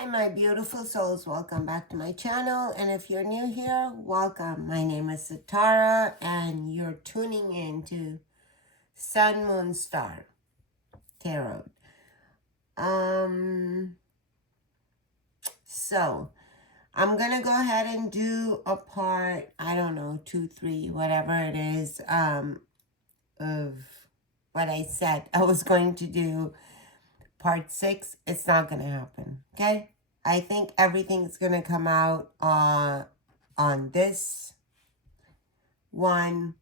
Hi, my beautiful souls. Welcome back to my channel. And if you're new here, welcome. My name is Satara, and you're tuning in to Sun, Moon, Star Tarot. So I'm going to go ahead and do a part, I don't know, 2, 3, whatever it is, of what I said I was going to do. Part 6, it's not going to happen, okay? I think everything's going to come out on this one.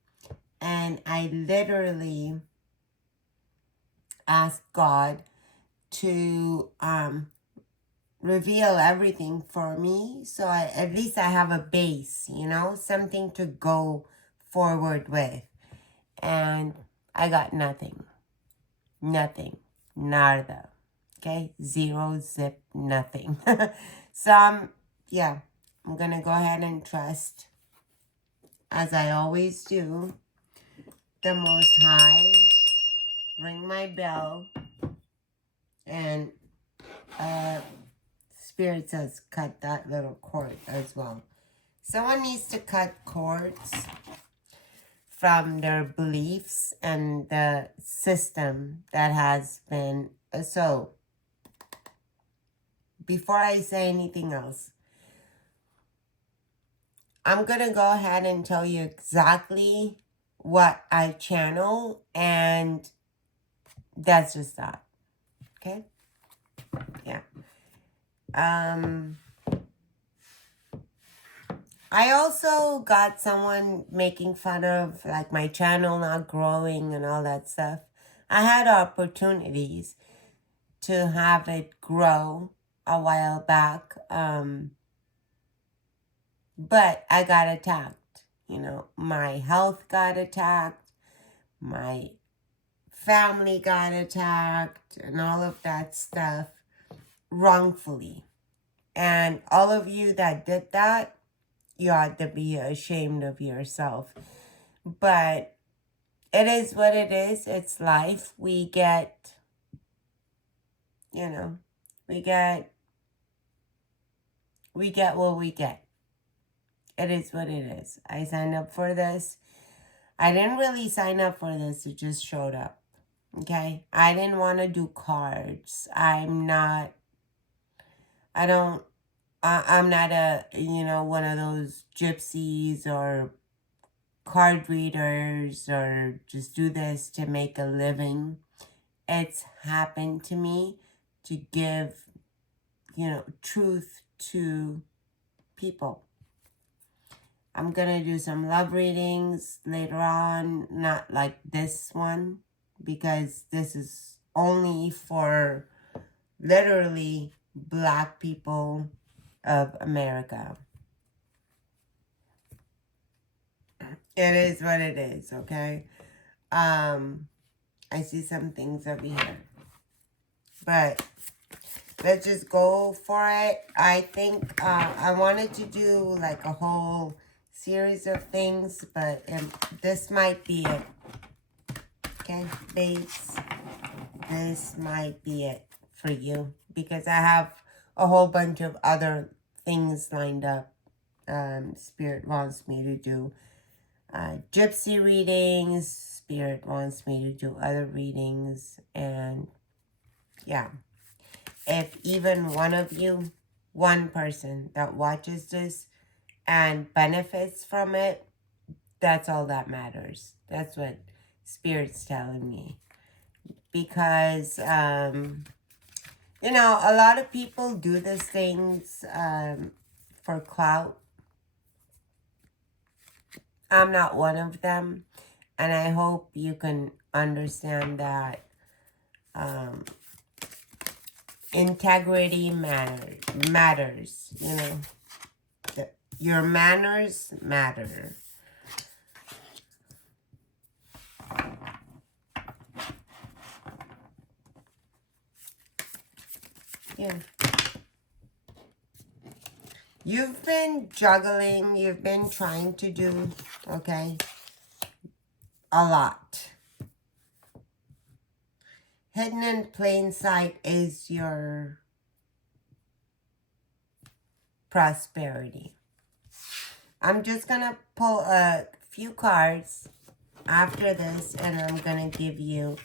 And I literally asked God to reveal everything for me. So at least I have a base, something to go forward with. And I got nothing. Nothing. Nada. Okay? Zero, zip, nothing. So, I'm going to go ahead and trust, as I always do, the Most High. Ring my bell. And Spirit says cut that little cord as well. Someone needs to cut cords from their beliefs and the system that has been. So, before I say anything else, I'm going to go ahead and tell you exactly what I channel, and that's just that. Okay? Yeah. I also got someone making fun of like my channel not growing and all that stuff. I had opportunities to have it grow a while back. But I got attacked. My health got attacked. My family got attacked and all of that stuff wrongfully. And all of you that did that, you ought to be ashamed of yourself. But it is what it is. It's life. We get, we get what we get. It is what it is. I signed up for this. I didn't really sign up for this. It just showed up. Okay? I didn't want to do cards. I'm not a, one of those gypsies or card readers or just do this to make a living. It's happened to me to give, truth to people. I'm going to do some love readings later on, not like this one, because this is only for literally Black people of America. It is what it is, okay? I see some things over here. But let's just go for it. I think I wanted to do like a whole series of things, but this might be it. Okay, babes, this might be it for you, because I have a whole bunch of other things lined up. Spirit wants me to do gypsy readings. Spirit wants me to do other readings. And yeah, if even one of you, one person that watches this and benefits from it, that's all that matters. That's what Spirit's telling me. Because, a lot of people do these things for clout. I'm not one of them. And I hope you can understand that integrity matters. Your manners matter. Yeah. You've been juggling. You've been trying to do, okay, a lot. Hidden in plain sight is your prosperity. I'm just going to pull a few cards after this, and I'm going to give you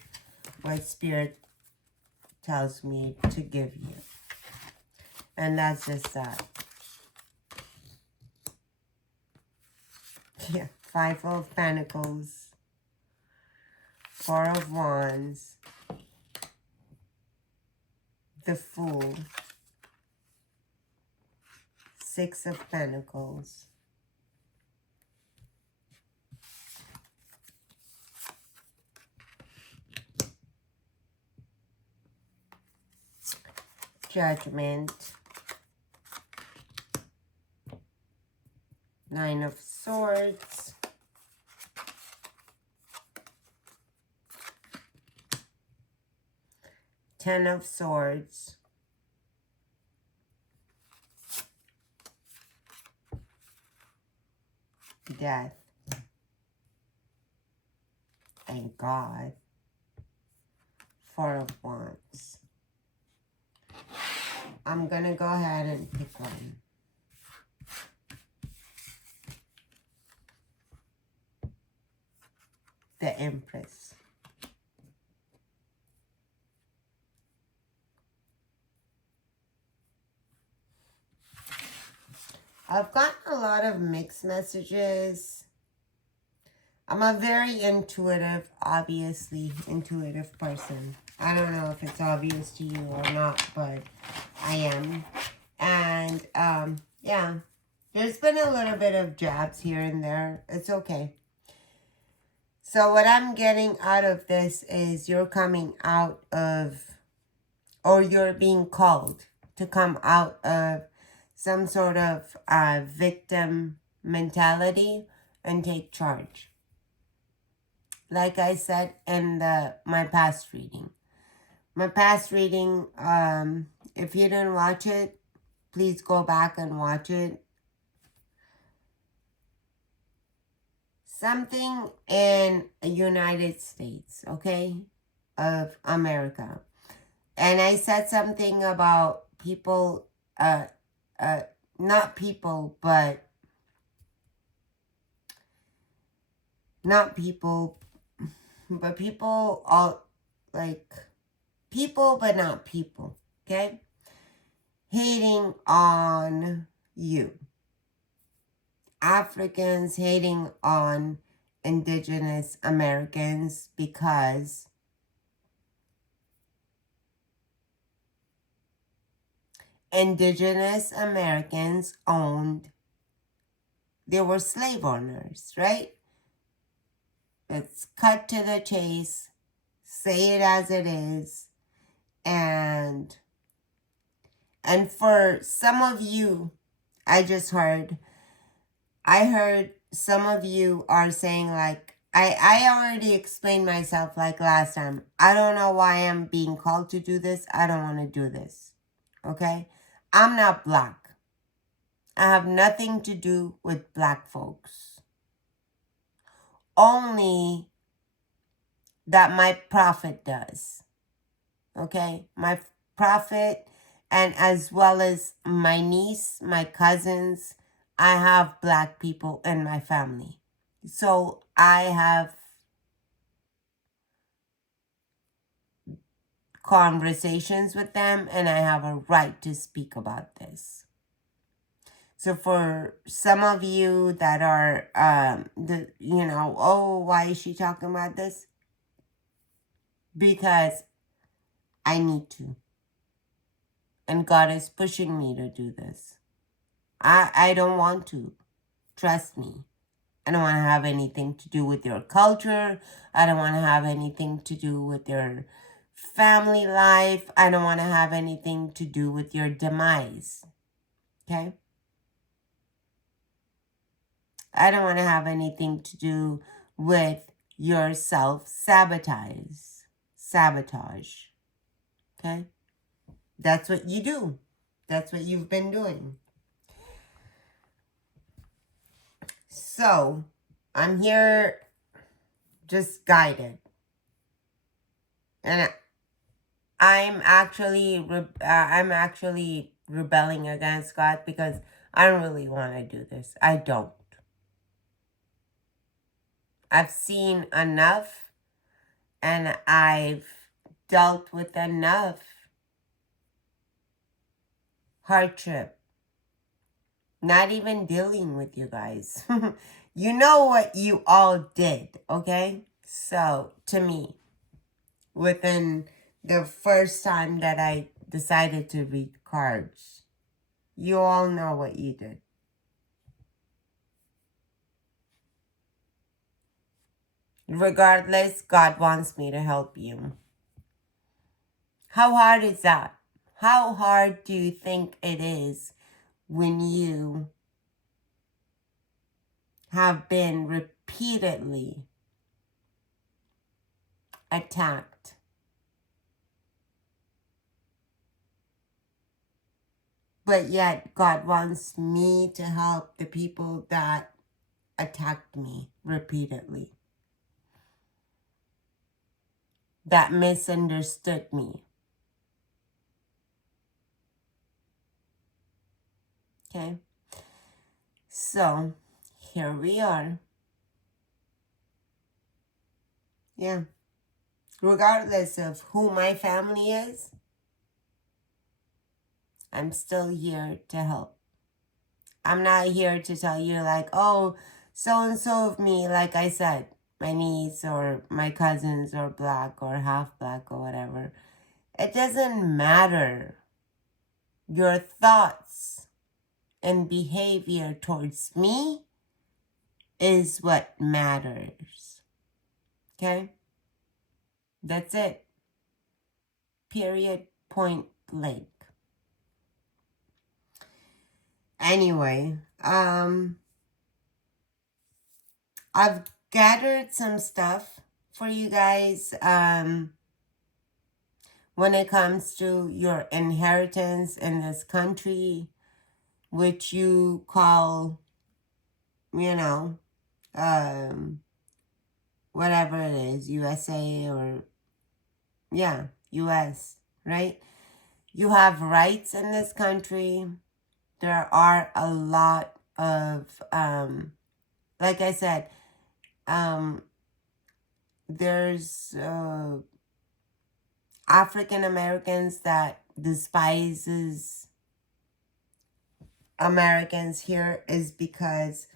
what Spirit tells me to give you. And that's just that. Yeah, Five of Pentacles, Four of Wands, the Fool, Six of Pentacles, Judgment, Nine of Swords, Ten of Swords, Death, and God, Four of Wands. I'm going to go ahead and pick one. The Empress. I've gotten a lot of mixed messages. I'm a very intuitive, obviously intuitive person. I don't know if it's obvious to you or not, but I am. And yeah, there's been a little bit of jabs here and there. It's okay. So what I'm getting out of this is you're coming out of, or you're being called to come out of some sort of victim mentality and take charge. Like I said in my past reading. My past reading, if you didn't watch it, please go back and watch it. Something in the United States, okay, of America. And I said something about people, not people, but people all, like, people but not people, okay? Hating on you. Africans hating on Indigenous Americans because Indigenous Americans they were slave owners, right? Let's cut to the chase, say it as it is, and for some of you, I heard some of you are saying, like, I already explained myself like last time. I don't know why I'm being called to do this. I don't want to do this. Okay? I'm not black. I have nothing to do with black folks. Only that my prophet does. Okay? My prophet, and as well as my niece, my cousins, I have black people in my family. So I have conversations with them, and I have a right to speak about this. So for some of you that are, oh, why is she talking about this? Because I need to. And God is pushing me to do this. I don't want to. Trust me. I don't want to have anything to do with your culture. I don't want to have anything to do with your family life. I don't want to have anything to do with your demise. Okay? I don't want to have anything to do with your self-sabotage. Sabotage. Okay? That's what you do. That's what you've been doing. So, I'm here just guided. And I'm actually rebelling against God because I don't really want to do this. I don't. I've seen enough and I've dealt with enough hardship. Not even dealing with you guys. You know what you all did, okay? So, to me, within the first time that I decided to read cards, you all know what you did. Regardless, God wants me to help you. How hard is that? How hard do you think it is when you have been repeatedly attacked? But yet, God wants me to help the people that attacked me repeatedly, that misunderstood me. Okay? So, here we are. Yeah. Regardless of who my family is, I'm still here to help. I'm not here to tell you like, oh, so-and-so of me, like I said, my niece or my cousins are black or half black or whatever. It doesn't matter. Your thoughts and behavior towards me is what matters. Okay? That's it. Period. Point blank. Anyway, I've gathered some stuff for you guys when it comes to your inheritance in this country, which you call, you know, whatever it is, USA or, yeah, US, right? You have rights in this country. There are a lot of, like I said, there's African Americans that despises Americans here is because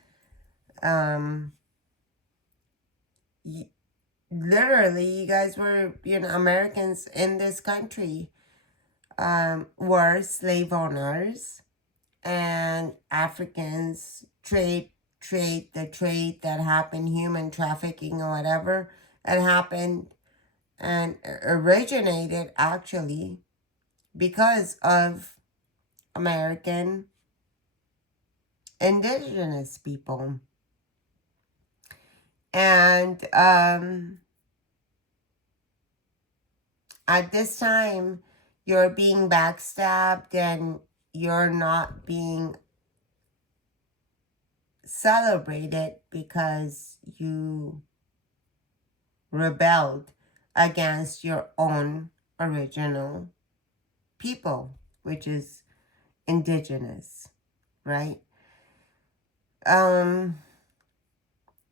literally you guys were, Americans in this country were slave owners, and Africans trade the trade that happened, human trafficking or whatever, it happened and originated actually because of American indigenous people. And at this time, you're being backstabbed and you're not being celebrated because you rebelled against your own original people, which is indigenous, right?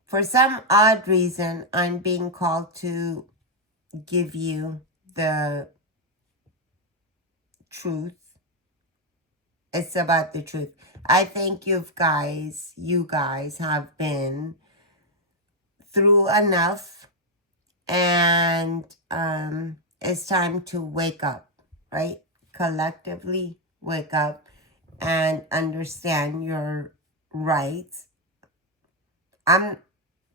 For some odd reason, I'm being called to give you the truth. It's about the truth. I think you guys have been through enough, and it's time to wake up, right? Collectively wake up and understand your rights.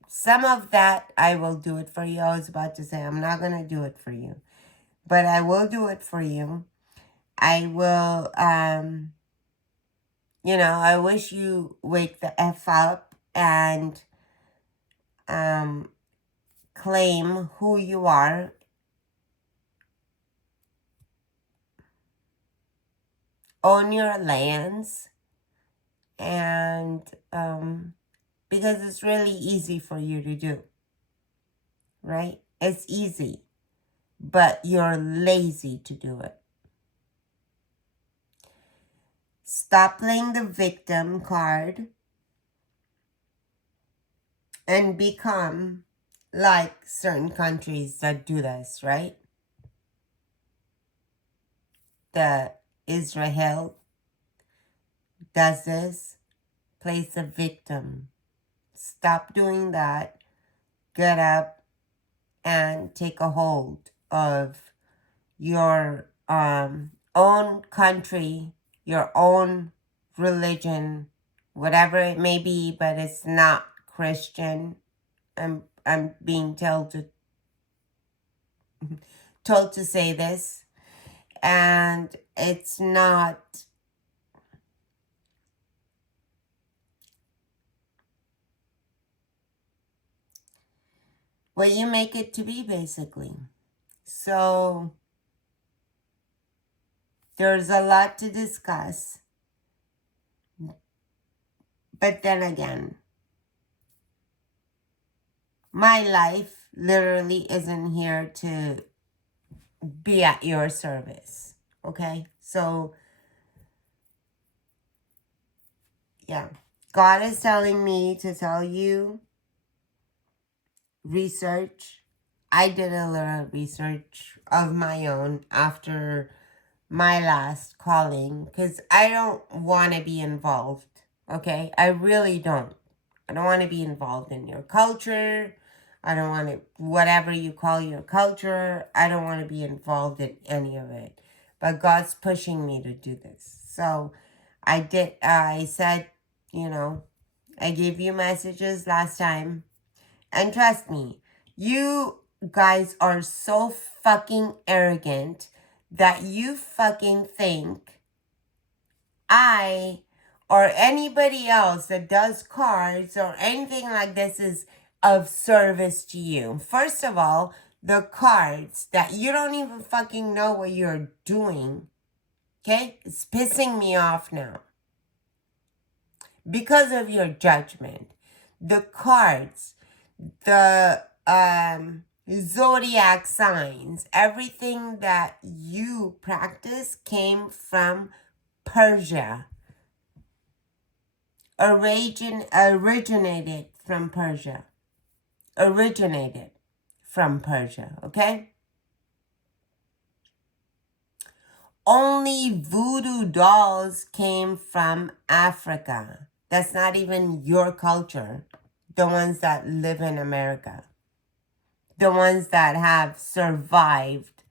Some of that I will do it for you. I was about to say I'm not gonna do it for you, but I will do it for you. I will I wish you wake the F up and claim who you are. Own your lands, and because it's really easy for you to do, right? It's easy, but you're lazy to do it. Stop playing the victim card and become like certain countries that do this, right? The Israel does this, plays the victim. Stop doing that. Get up and take a hold of your own country, your own religion, whatever it may be, but it's not Christian. I'm being told to say this, and it's not what you make it to be, basically. So there's a lot to discuss, but then again, my life literally isn't here to be at your service. Okay? So, yeah. God is telling me to tell you research. I did a little research of my own after my last calling because I don't want to be involved. Okay? I really don't. I don't want to be involved in your culture. I don't want to, whatever you call your culture, I don't want to be involved in any of it. But God's pushing me to do this. So I said, I gave you messages last time. And trust me, you guys are so fucking arrogant that you fucking think I or anybody else that does cards or anything like this is of service to you. First of all, the cards that you don't even fucking know what you're doing, okay? It's pissing me off now because of your judgment. The cards, the zodiac signs, everything that you practice came from Persia. Originated from Persia. Originated from Persia, okay? Only voodoo dolls came from Africa. That's not even your culture. The ones that live in America. The ones that have survived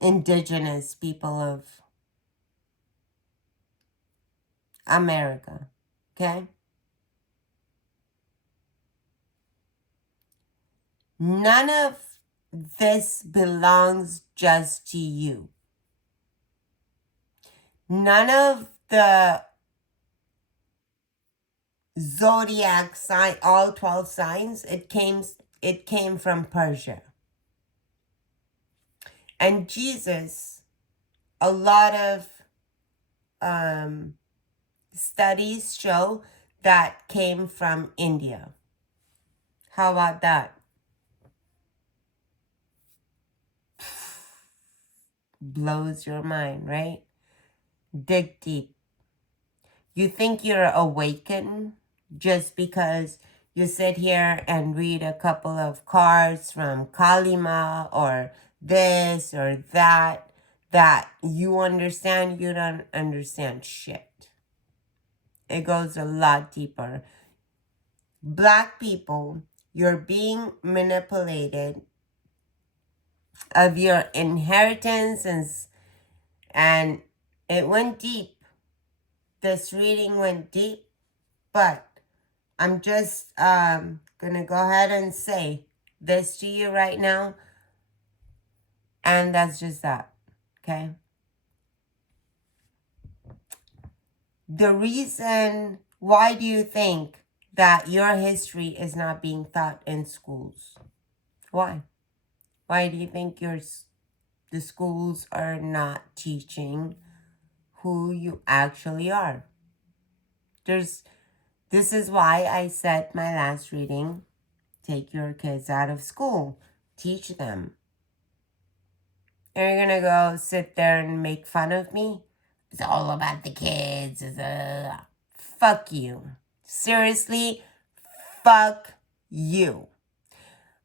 indigenous people of America, okay? None of this belongs just to you. None of the zodiac sign, all 12 signs, it came from Persia. And Jesus, a lot of studies show that came from India. How about that? Blows your mind, right? Dig deep. You think you're awakened just because you sit here and read a couple of cards from Kalima or this or that you understand. You don't understand shit. It goes a lot deeper. Black people, you're being manipulated of your inheritance and it went deep. This reading went deep, but I'm just gonna go ahead and say this to you right now, and that's just that, okay? The reason, why do you think that your history is not being taught in schools? Why? Why do you think the schools are not teaching who you actually are? This is why I said my last reading, take your kids out of school, teach them. Are you gonna go sit there and make fun of me? It's all about the kids. Fuck you. Seriously, fuck you.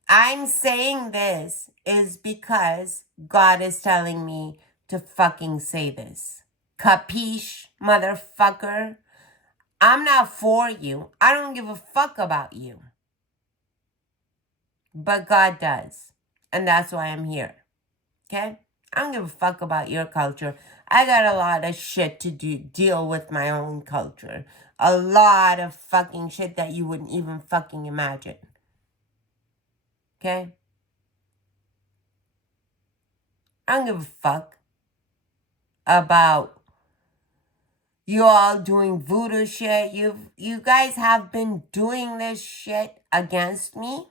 I'm saying this is because God is telling me to fucking say this. Capiche, motherfucker? I'm not for you. I don't give a fuck about you. But God does. And that's why I'm here. Okay? I don't give a fuck about your culture. I got a lot of shit to deal with my own culture. A lot of fucking shit that you wouldn't even fucking imagine. Okay? I don't give a fuck about you all doing voodoo shit. You guys have been doing this shit against me.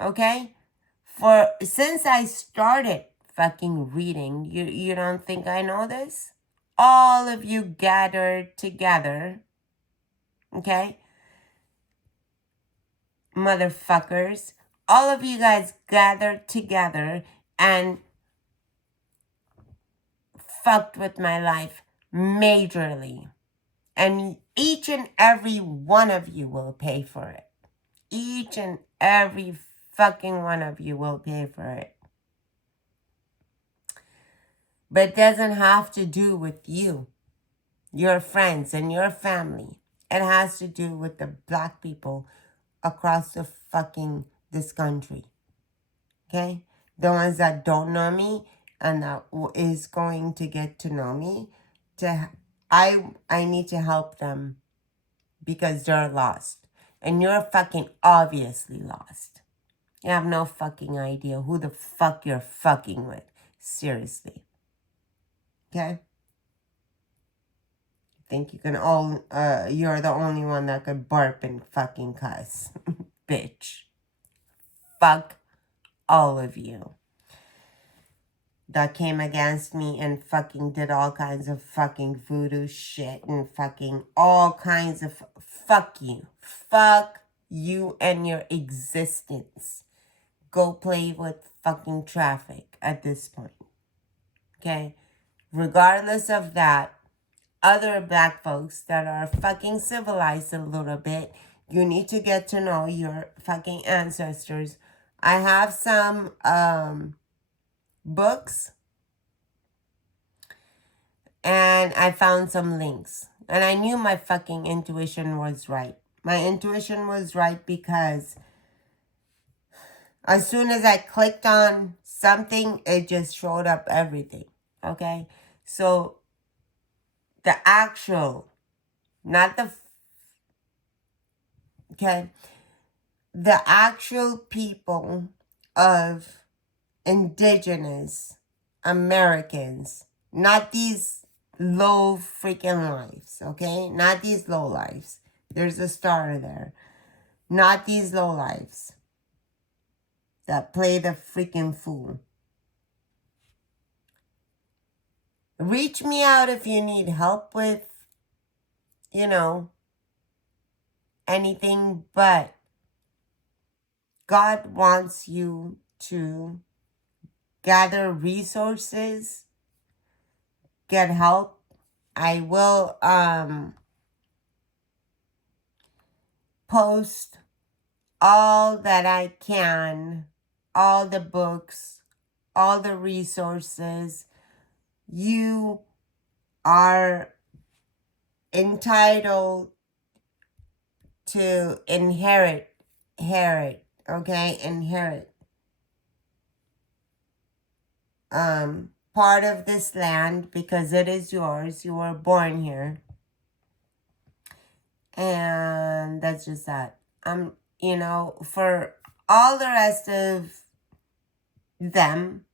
Okay? Since I started fucking reading, you don't think I know this? All of you gathered together, okay? Motherfuckers. All of you guys gathered together and fucked with my life majorly. And each and every one of you will pay for it. Each and every fucking one of you will pay for it. But it doesn't have to do with you, your friends, and your family. It has to do with the black people across this country. Okay? The ones that don't know me and that is going to get to know me. I need to help them because they're lost. And you're fucking obviously lost. You have no fucking idea who the fuck you're fucking with. Seriously. Okay? Think you can you're the only one that could barp and fucking cuss. Bitch. Fuck all of you that came against me and fucking did all kinds of fucking voodoo shit and fucking all kinds of fuck you. Fuck you and your existence. Go play with fucking traffic at this point. Okay? Regardless of that, other black folks that are fucking civilized a little bit, you need to get to know your fucking ancestors. I have some books and I found some links. And I knew my fucking intuition was right. My intuition was right because as soon as I clicked on something, it just showed up everything. Okay? So the actual, not the, okay, the actual people of indigenous Americans, not these low freaking lives, okay? Not these low lives. There's a star there. Not these low lives that play the freaking fool. Reach me out if you need help with, anything, but God wants you to gather resources, get help. I will post all that I can, all the books, all the resources. You are entitled to inherit part of this land because it is yours. You were born here. And that's just that. For all the rest of them,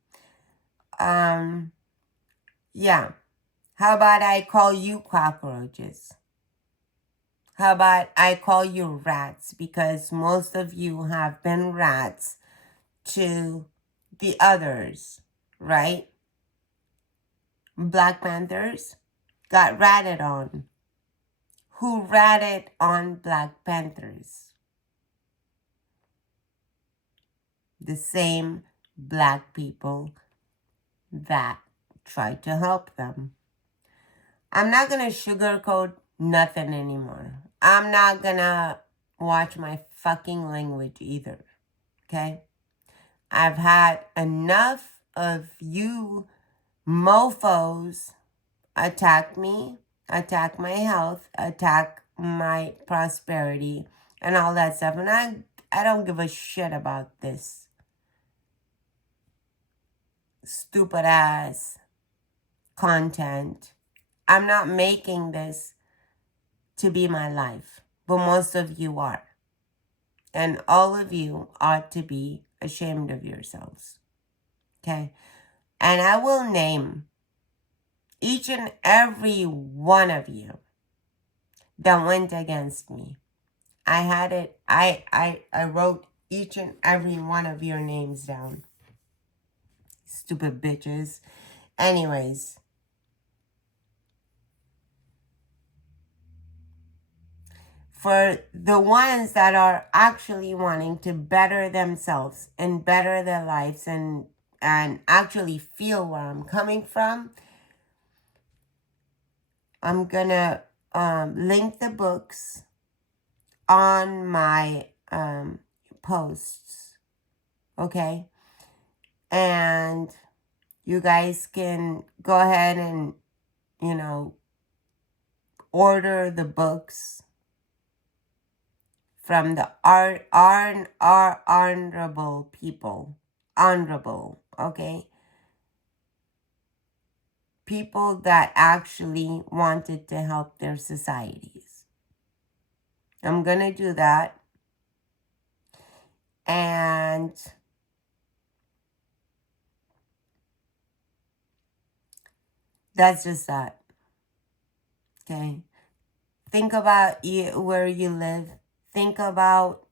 yeah. How about I call you cockroaches? How about I call you rats? Because most of you have been rats to the others, right? Black Panthers got ratted on. Who ratted on Black Panthers? The same black people that tried to help them. I'm not going to sugarcoat nothing anymore. I'm not going to watch my fucking language either. Okay? I've had enough of you mofos attack me, attack my health, attack my prosperity, and all that stuff. And I don't give a shit about this stupid ass content. I'm not making this to be my life, but most of you are. And all of you ought to be ashamed of yourselves. Okay? And I will name each and every one of you that went against me. I had it, I wrote each and every one of your names down. Stupid bitches. Anyways. For the ones that are actually wanting to better themselves and better their lives and actually feel where I'm coming from, I'm gonna link the books on my posts, okay? And you guys can go ahead and, you know, order the books from the honorable people. Honorable, okay? People that actually wanted to help their societies. I'm gonna do that. And that's just that. Okay? Think about where you live. Think about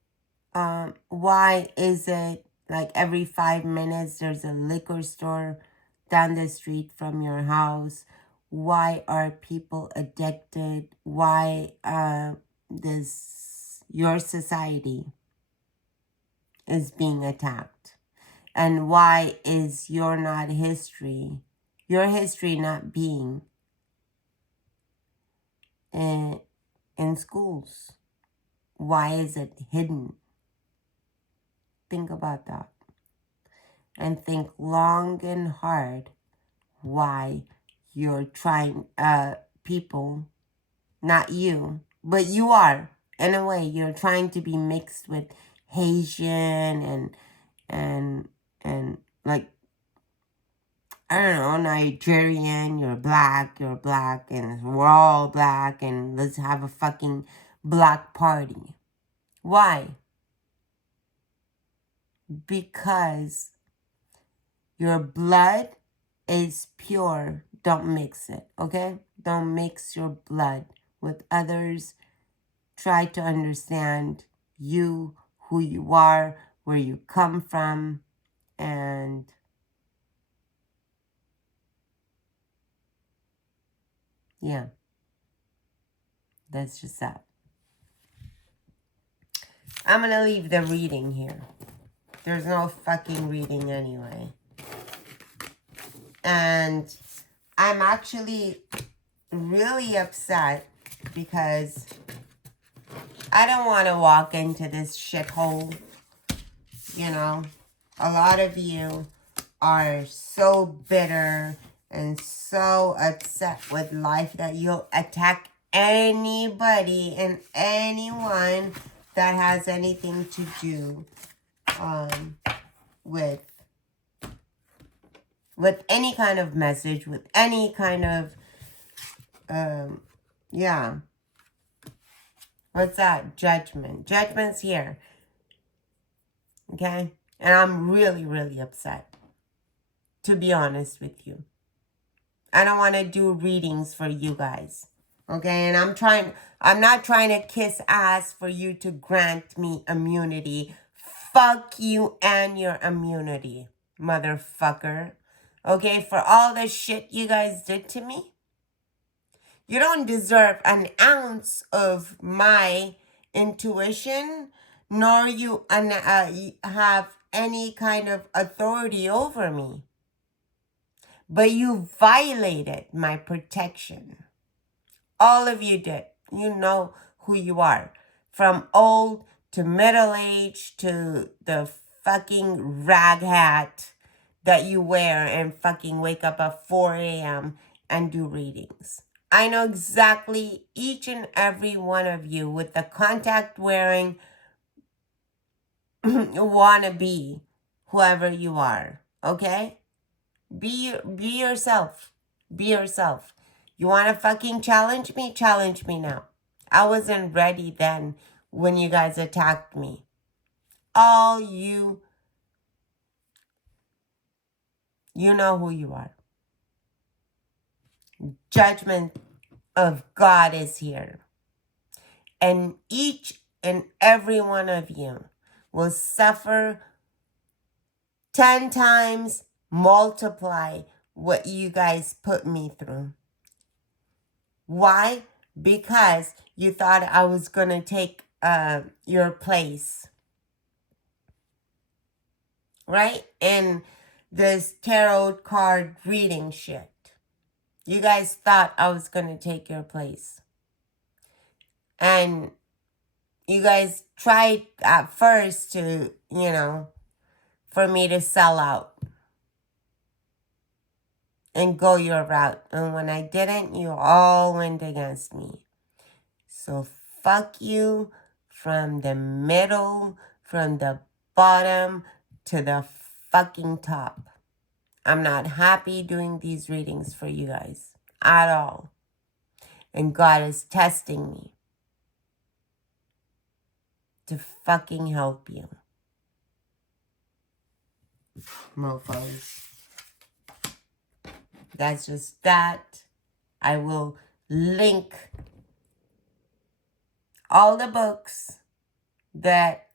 why is it like every 5 minutes there's a liquor store down the street from your house? Why are people addicted? Why your society is being attacked? And why is your history not being in schools? Why is it hidden? Think about that. And think long and hard why you're trying, people, not you, but you are, in a way, you're trying to be mixed with Haitian and like, I don't know, Nigerian, you're black, and we're all black, and let's have a fucking black party. Why? Because your blood is pure. Don't mix it, okay? Don't mix your blood with others. Try to understand you, who you are, where you come from, and yeah, that's just that. I'm gonna leave the reading here. There's no fucking reading anyway. And I'm actually really upset because I don't want to walk into this shithole. You know, a lot of you are so bitter and so upset with life that you'll attack anybody and anyone that has anything to do with any kind of message, with any kind of yeah. What's that? Judgment. Judgment's here. Okay? And I'm really, really upset. To be honest with you. I don't want to do readings for you guys. Okay? And I'm not trying to kiss ass for you to grant me immunity. Fuck you and your immunity, motherfucker. Okay? For all the shit you guys did to me. You don't deserve an ounce of my intuition, nor you have any kind of authority over me. But you violated my protection. All of you did. You know who you are. From old to middle age to the fucking rag hat that you wear and fucking wake up at 4 a.m. and do readings. I know exactly each and every one of you with the contact wearing wannabe, whoever you are. Okay? Be yourself. Be yourself. You want to fucking challenge me? Challenge me now. I wasn't ready then when you guys attacked me. All you know who you are. Judgment of God is here. And each and every one of you will suffer 10 times, multiply what you guys put me through. Why? Because you thought I was going to take your place. Right? In this tarot card reading shit. You guys thought I was going to take your place. And you guys tried at first to, for me to sell out. And go your route. And when I didn't, you all went against me. So fuck you from the middle, from the bottom to the fucking top. I'm not happy doing these readings for you guys at all. And God is testing me to fucking help you. Mofos. That's just that. I will link all the books that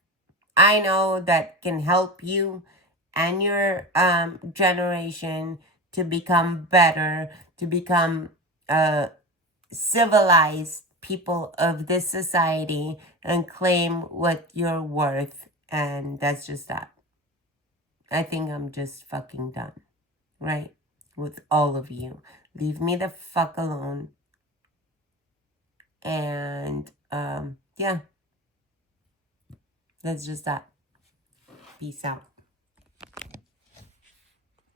I know that can help you and your generation to become better, to become civilized people of this society and claim what you're worth. And that's just that. I think I'm just fucking done, right? With all of you. Leave me the fuck alone. And yeah, that's just that. Peace out.